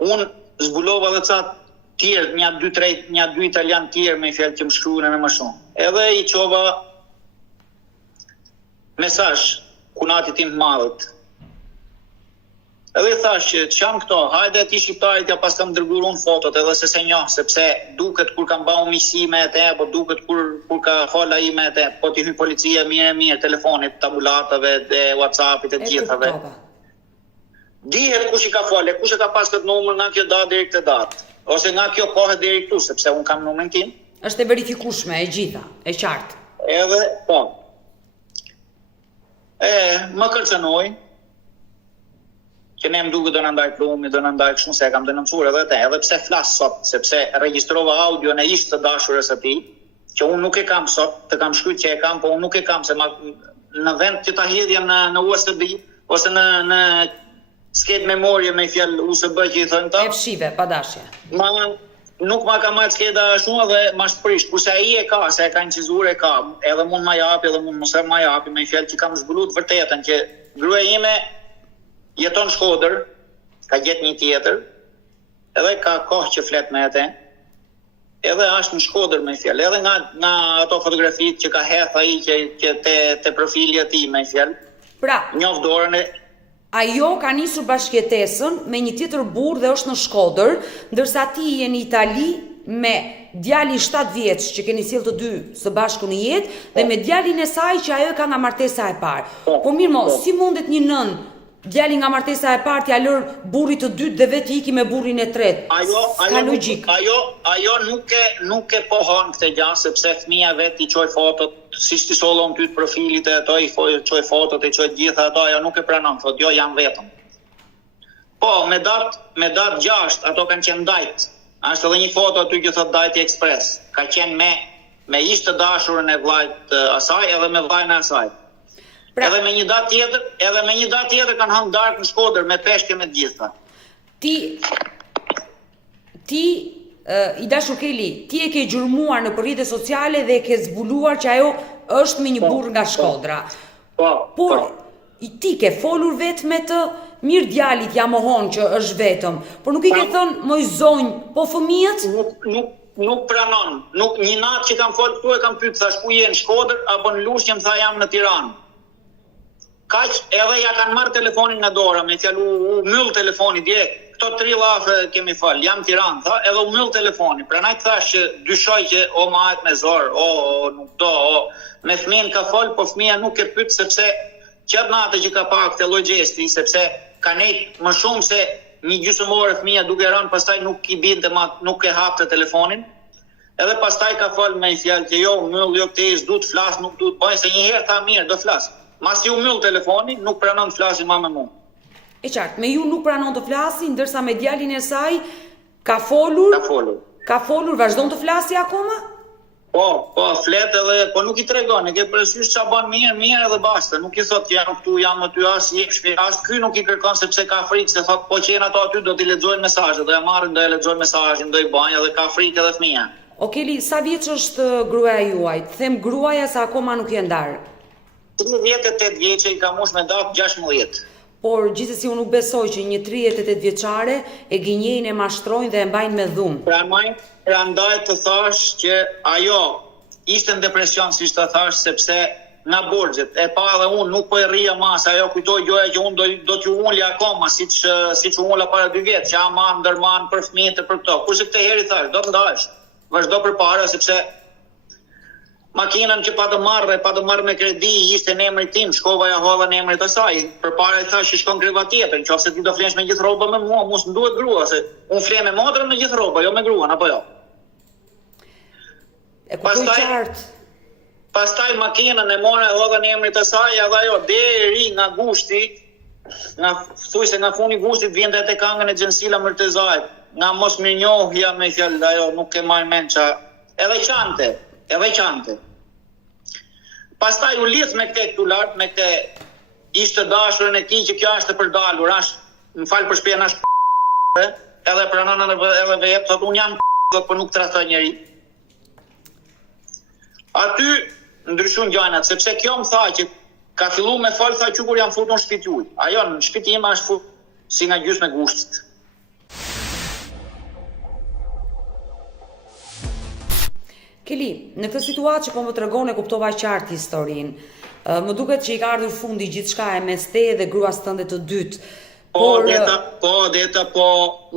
Unë zbulova dhe ca tjerë, një dy italian tjerë me fjalë që më shkruan më shumë. Edhe i çova mesazh kunatit tim të madhët. Edhe i thash që çam këto, hajde ti shqiptarit ja pas kam dërguar unë fotot edhe se njoh, sepse duket kur kam bau miqësi me atë, apo duket kur ka fal ai me atë, po ti hy policia mirë, telefonit, tabulatave, dhe WhatsAppit e gjithave. Dihet kush i ka falë, kush e ka pas këtë numër nga kjo datë deri këtë datë, ose nga kjo kohë deri këtu, sepse un kam numrin tim. Është e verifikueshme e gjitha, e qartë. Edhe po. Më kërcënoi që ne më duket do na ndaj plumi, do na ndaj kështu se e kam denoncuar edhe atë, edhe pse flas sot, sepse regjistrova audion e ish të dashurës së tij, që unë nuk e kam sot, të kam shkruar që e kam, po unë nuk e kam se në vend që ta hedhja në USB ose në sket memorie me fjalë USB që i thonë ta. E fshive, pa dashje. Nuk ma ka marrë skeda shumë dhe ma shprish, kurse ai e ka, se e ka incizuar e ka, edhe mund ma japi, edhe mund mos e ma japi, me fjalë që kam zbuluar të vërtetën që gruaja ime jeton Shkodër, ka gjetë një tjetër, edhe ka kohë që flet me atë. Edhe është në Shkodër me fjalë, edhe nga ato fotografitë që ka hedh ai që te profili i tij me fjalë. Pra, njoh dorën e ajo ka nisur bashkëjetesën me një tjetër burrë dhe është në Shkodër, ndërsa ti je në Itali me djali 7 vjeç që keni sjellë të dy së bashku në jetë dhe me djalin e saj që ajo ka nga martesa e parë. Po mirë, si mundet një nën djali nga martesa e parë t'ia lër burrit të dytë dhe vetë iki me burrin e tretë? Ka logjik. Ajo nuk e pohon këtë gjë sepse fëmia vetë i çoj fotot, siç ti sollon ty të profilit e ato, i çoj fotot, i çoj gjitha ato, ajo nuk e pranon, thotë jo jam vetëm. Po, me datë 6 ato kanë qenë ndajt. Është edhe një foto aty që thotë Dajti Express. Ka qenë me ish të dashurën e vllajt asaj edhe me vllajën e asaj. Pra, edhe me një datë tjetër kanë hënë darkë në Shkodër me peshke me të gjitha. Ti i dashur Keli, ti e ke gjurmuar në rrjetet sociale dhe e ke zbuluar që ajo është me një burr nga Shkodra. Por ti ke folur vetë me të mirë djalit ja mohon që është vetëm, por nuk i ke thënë moj zonj, po fëmijët? Nuk pranon. Një natë që kam folë këtu e kam pyet, thash ku je në Shkodër apo në Lushnjë, më tha jam në Tiranë. Kaq edhe ja kanë marrë telefonin nga dora, me fjalë u myll telefoni dje. Këto 3 llafe kemi fal, jam Tiranë, tha, edhe u myll telefoni. Prandaj thash që dyshoj që mahet me zor, nuk do, me fëmijën ka fal, po fëmia nuk e pyet sepse qatë natë që ka pak të llogjesti, sepse ka nejt më shumë se një gjysmore fëmia duke rënë, pastaj nuk i binte, nuk e hapte telefonin. Edhe pastaj ka fal me fjalë që jo, myll, jo këtë s'du të flas, nuk du të bëj, se një herë tha mirë, do flas. Masi u myll telefoni, nuk pranon të flasi më me mua. E qartë, me ju nuk pranon të flasi, ndërsa me djalin e saj ka folur. Ka folur, vazhdon të flasi akoma? Po, flet edhe, po nuk i tregon, e ke parasysh ç'a bën mirë edhe basta, nuk i thot jam këtu, jam aty, as ky nuk i kërkon sepse ka frikë, se thot po që ato aty do t'i lexojnë mesazhet, do ja marrin, do ja lexojnë mesazhin, do i bajnë edhe ka frikë edhe fëmia. Okeli, sa vjeç është gruaja juaj? Them gruaja se akoma nuk janë ndarë. 38 vjeçë i ka mosh me datë 16. Por gjithsesi unë nuk besoj që një 38 vjeçare e gënjejnë, e mashtrojnë dhe e mbajnë me dhunë. Prandaj të thash që ajo ishte në depresion, siç ta thash, sepse nga borxhet e pa dhe unë nuk po e rrija mas, ajo kujtoi gjoja që unë do t'ju ulja akoma, siç u ula para 2 vjet, që ama ndërman për fëmijët e për këto. Kurse këtë herë i thash, do të ndahesh. Vazhdo përpara sepse makinën që pa të marrë me kredi, ishte në emrin tim, shkova ja holla në emrin të saj. Përpara i thash që shkon grua tjetër, nëse ti do flesh me gjithë rroba me mua, mos më duhet grua, se unë fle me motrën me gjithë rroba, jo me gruan, apo jo. E kuptoj qartë. Pastaj makinën e mora e hodha në emrin të saj, edhe ajo deri nga gushti, thuajse nga funi i gushtit vjen te këngën e Xhensila Mërtezajt, nga mos mirënjohja me fjalë, ajo nuk e marr mend ça. Edhe qante. Pastaj u lidh me këtë këtu lart, me këtë ishte dashurën e tij që kjo është e përdalur, më fal për shpjena edhe pranon edhe vetë, thotë unë jam por nuk trastoj njeri. Aty ndryshun gjërat, sepse kjo më tha që ka fillu me fal, tha që kur jam futur në shtëpi juaj. Ajo në shtëpi ime është futur si nga gjysmë e gushtit. Keli, në këtë situatë që po më tregon e kuptova qartë historinë. Më duket që i ka ardhur fundi gjithçka e mes teje dhe gruas tënde të dytë.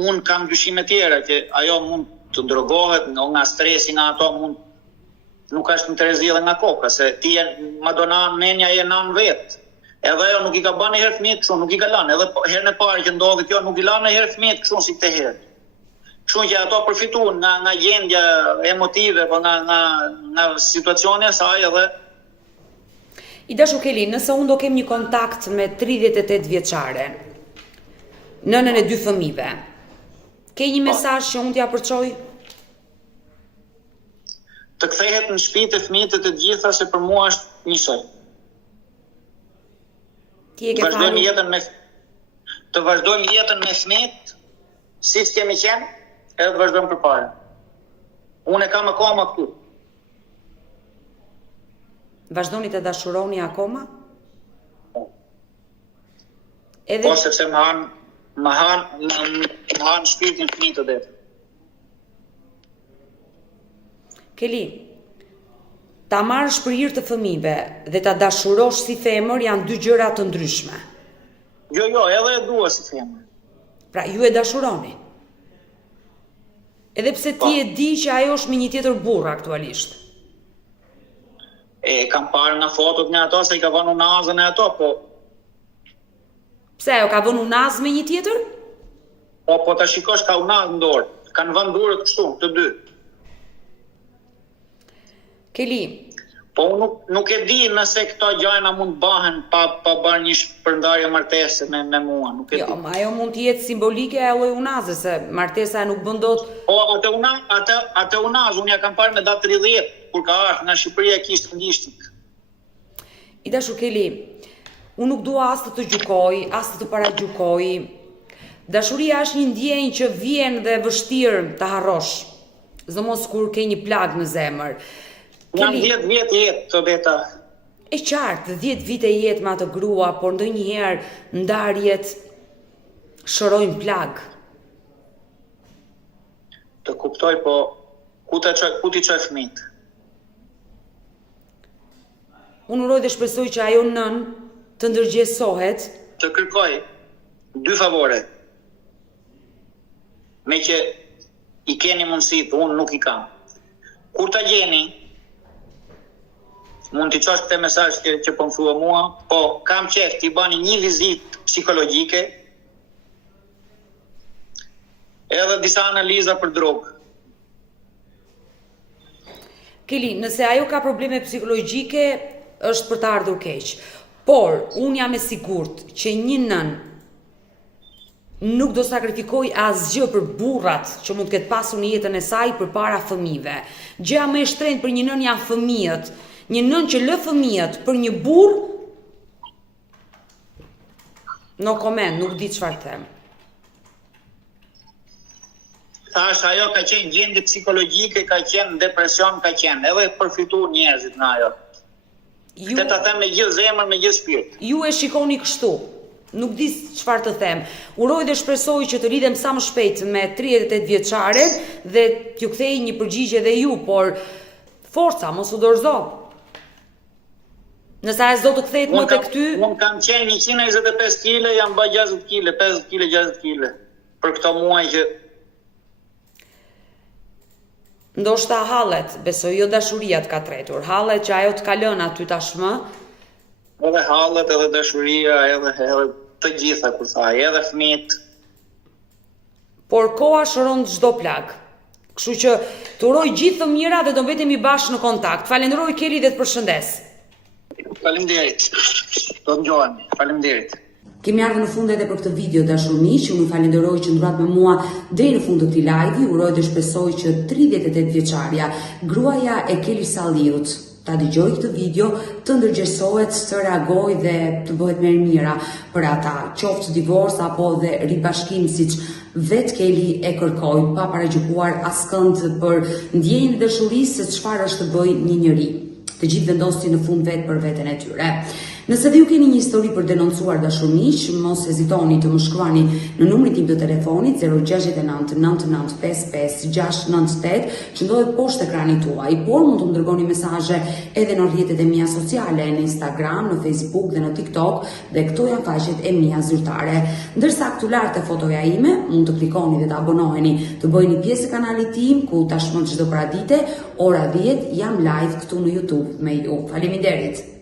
Unë kam dyshime tjera që ajo mund të ndrogohet nga stresi, nga ato mund nuk është në Terezi edhe nga koka, se ti madona menja e nan vetë. Edhe ajo nuk i ka bën herë fëmijët kështu, nuk i ka lënë. Edhe herën e parë që ndodhi kjo, nuk i lënë herë fëmijët kështu si këtë herë. Kështu që ato përfituan nga gjendja emotive, po nga situacioni e saj edhe. I dashur Keli, nëse unë do kem një kontakt me 38 vjeçare, nënën e 2 fëmijëve, ke një mesazh që unë t'ja përçoj? Të kthehet në shtëpi të fëmijët të gjitha, se për mua është njësoj. Të vazhdojmë jetën me fëmijët, siç kemi qenë, edhe të vazhdojmë përpara. Unë e kam akoma këtu. Vazhdoni të dashuroni akoma? Po, sepse më han shpirtin fëmijët të vetë. Keli, ta marrësh për hir të fëmijëve dhe ta dashurosh si femër janë dy gjëra të ndryshme. Jo, edhe e dua si femër. Pra, ju e dashuroni. Edhe pse ti e di që ajo është me një tjetër burr aktualisht. Kam parë nga fotot nga ato se i ka vënë unazën e ato, po. Pse ajo ka vënë unazë me një tjetër? Po ta shikosh ka unazë në dorë. Kanë vënë durët kështu, të dy. Keli. Po nuk e di nëse këto gjëra mund bëhen pa bërë një shpërndarje martese me mua, nuk e di. Jo, ajo mund të jetë simbolike e lloj unazë, se martesa nuk bën dot. Po atë unazë unë ja kam parë me datë 30, kur ka ardhur nga Shqipëria kishte ndishtik. I dashur Keli, unë nuk dua as të gjykoj, as të paragjykoj. Dashuria është një ndjenjë që vjen dhe vështirë ta harrosh. Zëmos kur ke një plag në zemër. Jam 10 vjetë jetë të beta. E qartë, 10 vite jetë me atë grua, por ndonjëherë ndarjet shërojnë plag. Të kuptoj, po ku ti çoj fëmijët? Unë uroj dhe shpresoj që ajo nën të ndërgjegjësohet. Të kërkoj 2 favore. Me që i keni mundësit, unë nuk i kam. Kur ta gjeni, mund t'i qosh këtë mesazh që po më thua mua, po kam qef t'i bani një vizitë psikologjike, edhe disa analiza për drogë. Keli, nëse ajo ka probleme psikologjike, është për të ardhur keq. Por, unë jam e sigurt që një nën nuk do sakrifikoj asgjë për burrat që mund të ketë pasur në jetën e saj përpara fëmijëve. Gjëja më e shtrenjtë për një nën janë fëmijët. Një nën që lë fëmijët për një burr, no comment, nuk di çfarë them. Thash, ajo ka qenë gjendje psikologjike, ka qenë depresion, ka qenë, edhe përfitu njerëzit nga ajo. Këtë ta them me gjithë zemër, me gjithë shpirt. Ju e shikoni kështu. Nuk di çfarë të them. Uroj dhe shpresoj që të lidhem sa më shpejt me 38 vjeçare dhe t'ju kthej një përgjigje dhe ju, por forca, mos u dorëzo. Nëse ai s'do të kthehet më tek ty, unë kam qenë 125 kg, jam bë 60 kg, 50 kg, 60 kg. Për këto muaj që Ndoshta hallet, besoj jo dashuria të ka tretur, hallet që ajo të ka lënë aty tashmë. Edhe hallet, edhe dashuria, edhe të gjitha kur thaj, edhe fëmijët. Por koha shëron çdo plag. Kështu që të uroj gjithë të mira dhe do mbetemi bashkë në kontakt. Falenderoj Keli dhe të përshëndes. Faleminderit. Do të njohemi. Faleminderit. Kemi ardhur në fund edhe për këtë video dashur miq, unë falenderoj që ndurat me mua deri në fund të këtij live-i, uroj dhe shpresoj që 38 vjeçaria, gruaja e Keli Salliut, ta dëgjoj këtë video, të ndërgjegjësohet, të reagoj dhe të bëhet më e mira për ata, qoftë divorc apo dhe ribashkim siç vetë Keli e kërkoi, pa paragjykuar askënd për ndjenjën e dashurisë se çfarë është të bëjë një njeri. Të gjithë vendosin në fund vetë për veten e tyre. Nëse dhe ju keni një histori për denoncuar dashur miq, mos hezitoni të më shkruani në numrin tim të telefonit 069 9955 698 që ndodhet poshtë ekranit tuaj, por mund të më dërgoni mesazhe edhe në rrjetet e mia sociale, në Instagram, në Facebook dhe në TikTok, dhe këto janë faqet e mia zyrtare. Ndërsa këtu lart e fotoja ime, mund të klikoni dhe të abonoheni, të bëheni pjesë e kanalit tim ku tashmë çdo paradite ora 10 jam live këtu në YouTube me ju. Faleminderit.